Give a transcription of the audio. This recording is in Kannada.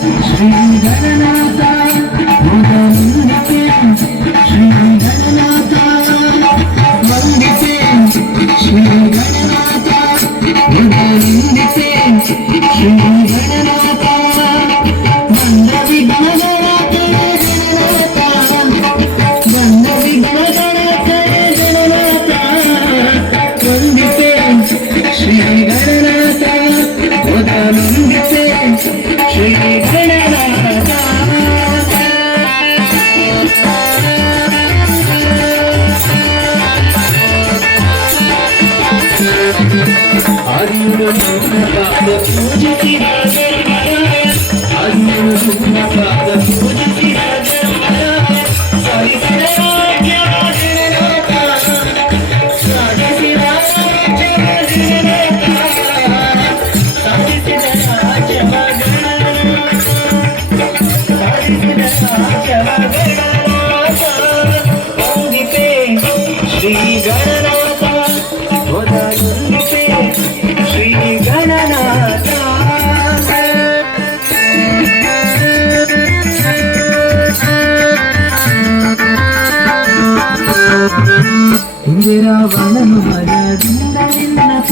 ಶ್ರೀ ಗಣನಾಥ ವಂದಿತೆ ಶ್ರೀ ಗಣನಾಥ ವಂದಿತೆ ಶ್ರೀ ಗಣನಾಥ ವಂದಿತೆ ಶ್ರೀ ಗಣನಾಥ ಬಂದ ವಿಘ್ನಗಳ ಕಡೆ ಗಣನಾಥ ಬಂದ ವಿಘ್ನಗಳ ಕಡೆ ಗಣನಾಥ ವಂದಿತೆ ಶ್ರೀ ಗಣನಾಥ ವಂದಿತೆ ಶ್ರೀ ಗಣನಾಥ ಆದಿಯುಡು ಪಾದ ಪೂಜಿಸಿದ ಆದಿಯುಡು ಪಾದ ಪೂಜಿಸಿದ ಸಾಧಿಸಿದ ಗಣನಾಥ ಸಾಧಿಸಿದ ವಂದಿತೆ ಶ್ರೀ ಗಣನಾಥ ವಂದಿತೆ ಶ್ರೀ ಗಣನಾಥ ಇಂದಿರಾವನನು